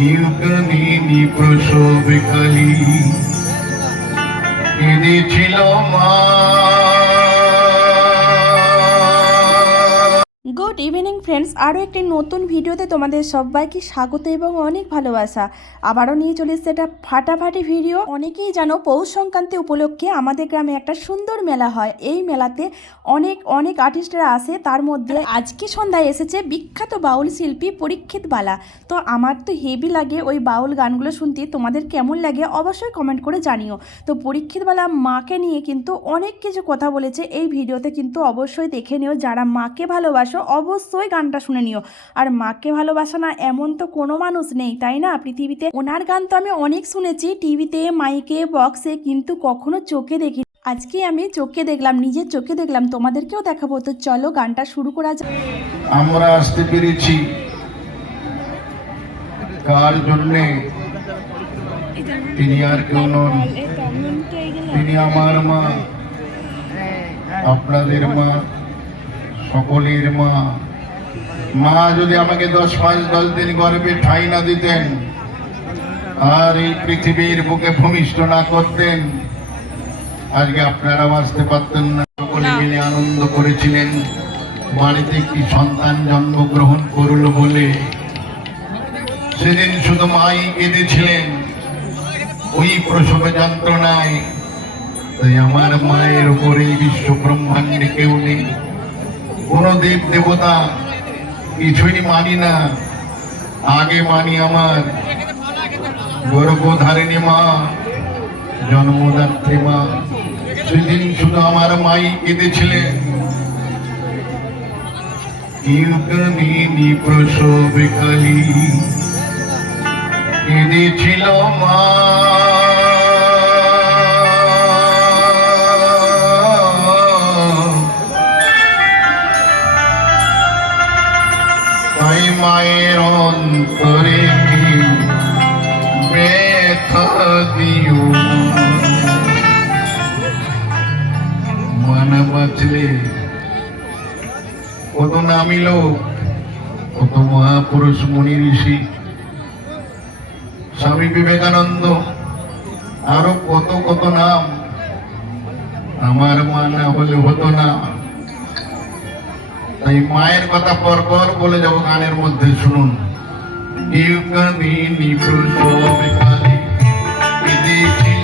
ইউকনিনি প্রসবকালী এনেছিল মা good evening friends, আরও একটি নতুন ভিডিওতে তোমাদের সবাইকে স্বাগত এবং অনেক ভালোবাসা। আবারও নিয়ে চলে একটা ফাটাফাটি ভিডিও। অনেকেই জানো পৌষ সংক্রান্তি উপলক্ষে আমাদের গ্রামে একটা সুন্দর মেলা হয়। এই মেলাতে অনেক অনেক আর্টিস্টরা আসে। তার মধ্যে আজকে সন্ধ্যায় এসেছে বিখ্যাত বাউল শিল্পী পরীক্ষিত বালা। তো আমার তো হেভি লাগে ওই বাউল গানগুলো শুনতে। তোমাদের কেমন লাগে অবশ্যই কমেন্ট করে জানিও। তো পরীক্ষিত বালা মাকে নিয়ে কিন্তু অনেক কিছু কথা বলেছে। এই ভিডিওতে কিন্তু অবশ্যই দেখে নিও। যারা মাকে ভালোবাসো অবশ্যই গানটা শুনে নিও। আর মাকে ভালোবাসা না এমন তো কোনো মানুষ নেই, তাই না? পৃথিবীতে ওনার গান তো আমি অনেক শুনেছি, টিভিতে, মাইকে, বক্সে, কিন্তু কখনো চোখে দেখি আজকে আমি চোখে দেখলাম, নিজের চোখে দেখলাম, তোমাদেরকেও দেখাবো। তো চলো গানটা শুরু করা যাক। আমরা আসতে পেরেছি। কার জন্যে? তিনি আর কেউ নন। তিনি আমার মা। আপনাদের মা। সকলের মা। মা যদি আমাকে দশ পাঁচ দশ দিন গর্বে ঠাই না দিতেন আর এই পৃথিবীর বুকে ভূমিষ্ঠ না করতেন আজকে আপনারা বাঁচতে পারতেন না। সকলে মিলে আনন্দ করেছিলেন। বাড়িতে একটি সন্তান জন্মগ্রহণ করল বলে। সেদিন শুধু মাই কেঁদেছিলেন। ওই প্রসব যন্ত্রণায়। তাই আমার মায়ের উপরে বিশ্ব ব্রহ্মাণ্ডে কেউ নেই। কোন দেব দেবতা, কিছুই মানি না। আগে মানি আমার। গর্ভধারিণী মা, জন্মদাত্রী মা। সেদিন শুধু আমার মাই কেঁদেছিলেন। প্রসবে প্রসবকালী কেঁদেছিল মা। নামিল কত মহাপুরুষ মুনি ঋষি, স্বামী বিবেকানন্দ, আরও কত কত নাম। আমার মা না হলে হতো না। তাই মায়ের কথা পর পর বলে যাব গানের মধ্যে, শুনুন। ইউকানি প্রসবকালী কেঁদেছিল মা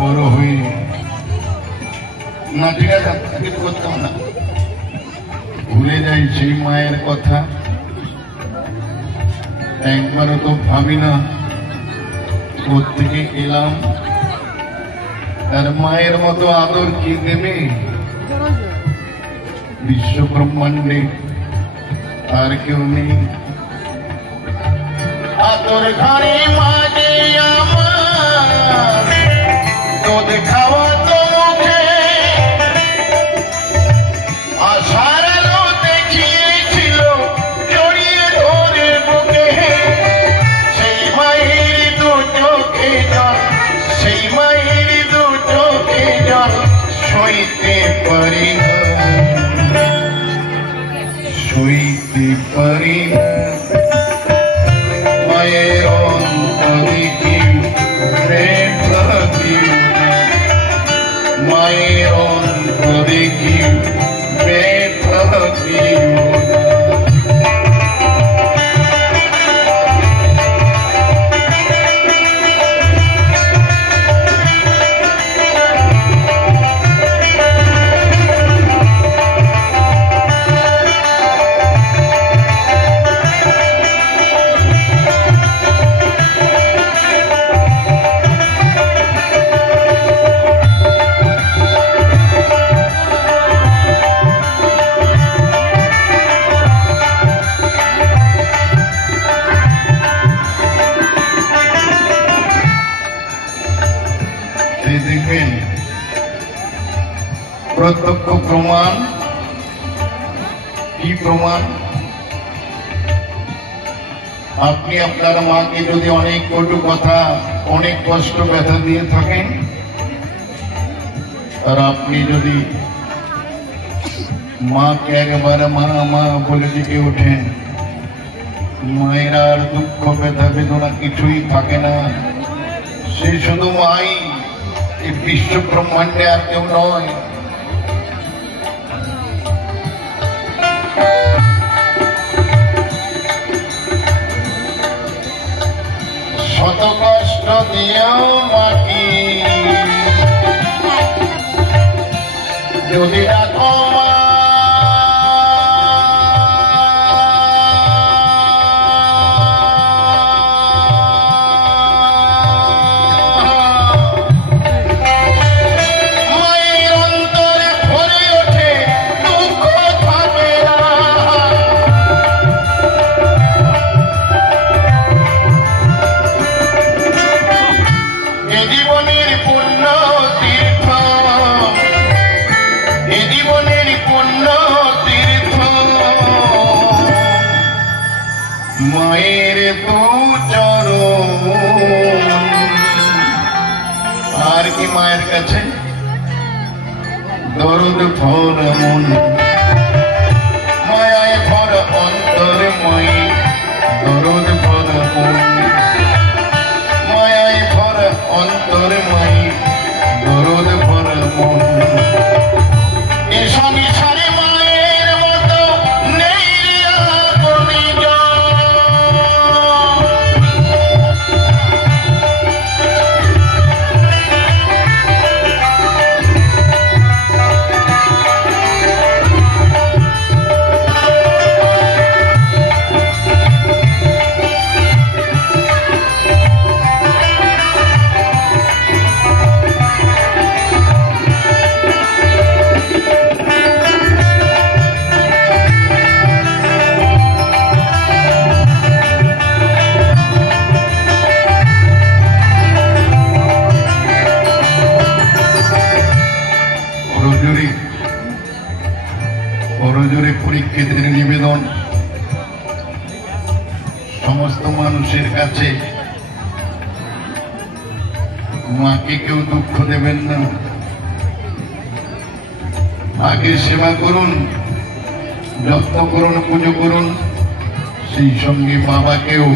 বড় হয়ে ভুলে যাই সেই মায়ের কথা। একবারও তো ভাবি না থেকে এলাম। তার মায়ের মতো আদর কি দেবে? বিশ্ব ব্রহ্মাণ্ডে আর কেউ নেই। আদর ঘরে মাঝে no dejar. Thank you. আপনি, আপনার মাকে যদি অনেক কটু কথা, অনেক কষ্ট, ব্যথা দিয়ে থাকেন? আর আপনি যদি মাকে একবারে মা মা বলে ডেকে ওঠেন, মায়ের আর দুঃখ, ব্যথা, বেদনা কিছুই থাকে না। সে শুধু মাই এই বিশ্ব ব্রহ্মাণ্ডে আর কেউ নয়। কষ্ট দিও মাকে যদি ডাকো মায়ের তু চরণ। আর কি মায়ের কাছে? দরদ ফর মন। মায়ায় ফর অন্তর মাই। দরদ ফর মন। মায়ায় ভর অন্তর মাই। দরদ ভর মন। এ সংসারে পরীক্ষিতের নিবেদন। সমস্ত মানুষের কাছে মাকে কেউ দুঃখ দেবেন না। মাকে সেবা করুন, যত্ন করুন, পুজো করুন, সেই সঙ্গে বাবাকেও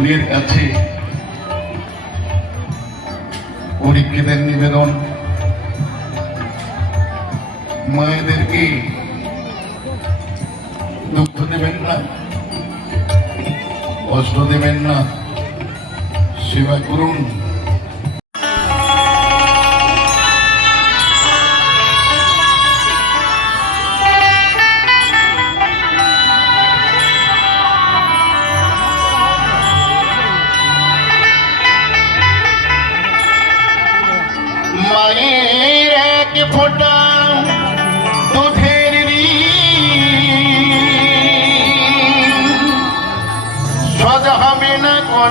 সকলের কাছে পরীক্ষিতের নিবেদন। মায়েদেরকে দুঃখ দেবেন না কষ্ট দেবেন না সেবা করুন।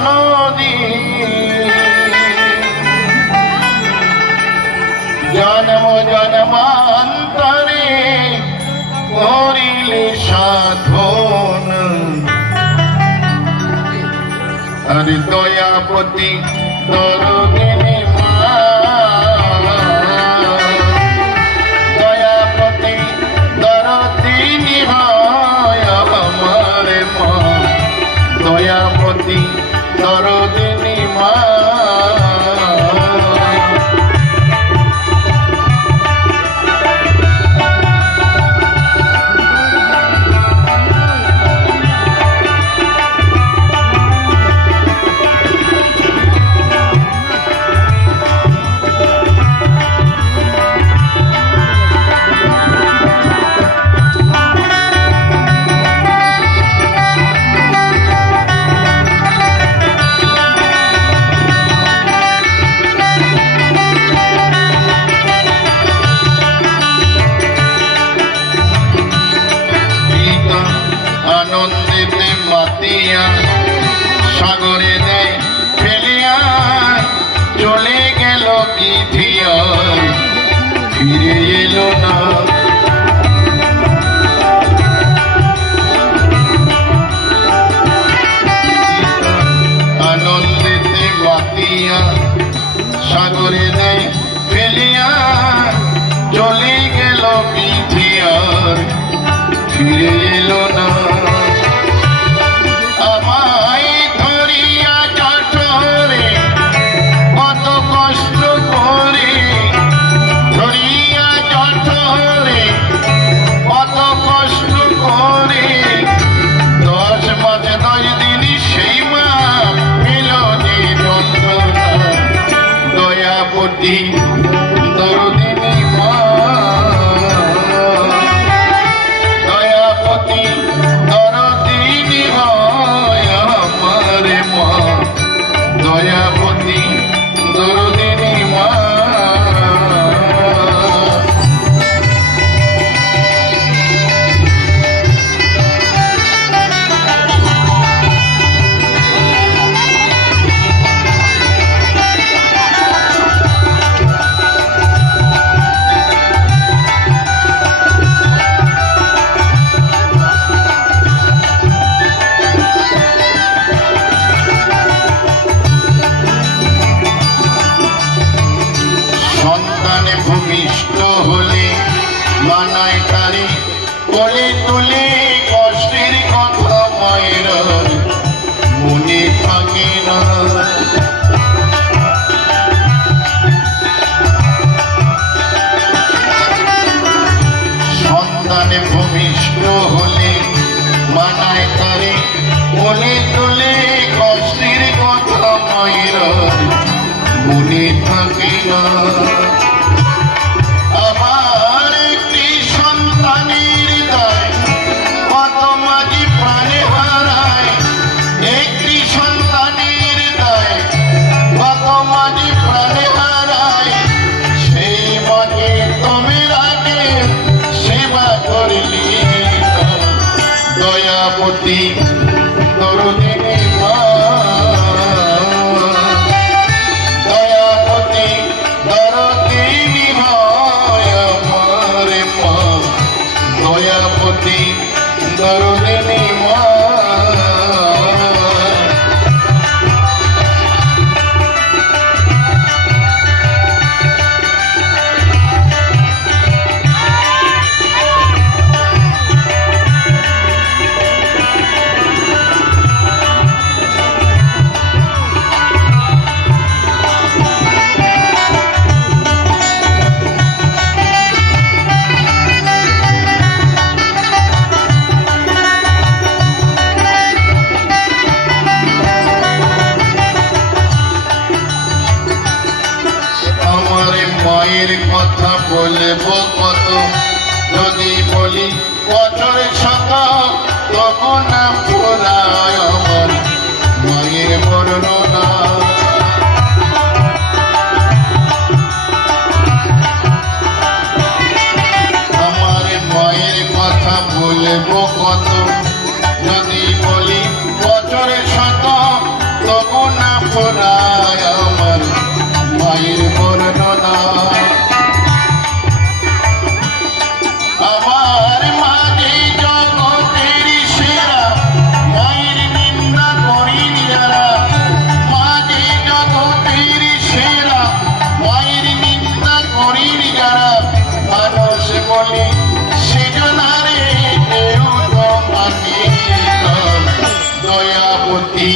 হবে না জন্মান্তরে করিলে সাধন। আর দয়াপতি দরদিনী প্রাণে ভূমিষ্ঠ হলে, মানায় তারে বলে তুলে, কষ্টের কথা মায়ের মনে থাকে না। সন্তানে ভূমিষ্ঠ হলে, মানায় তারে বলে তুলে, কষ্টের কথা মায়ের মনে থাকে না। ti, un. পাইব কত? যদি বলি বছরে শত তখন না পড়া দয়াবতী।